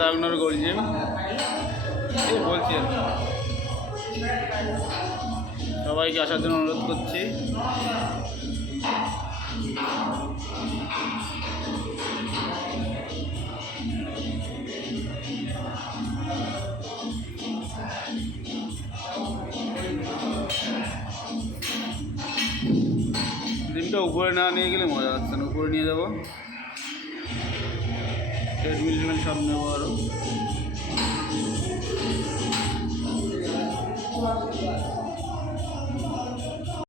Taraknagar gold gym এই বলছি আর কি। সবাইকে আসার জন্য অনুরোধ করছি। জিমটা উপরে না নিয়ে গেলে মজা হচ্ছে না, উপরে নিয়ে যাবো, ট্রেডমিল সব নেবো আরও।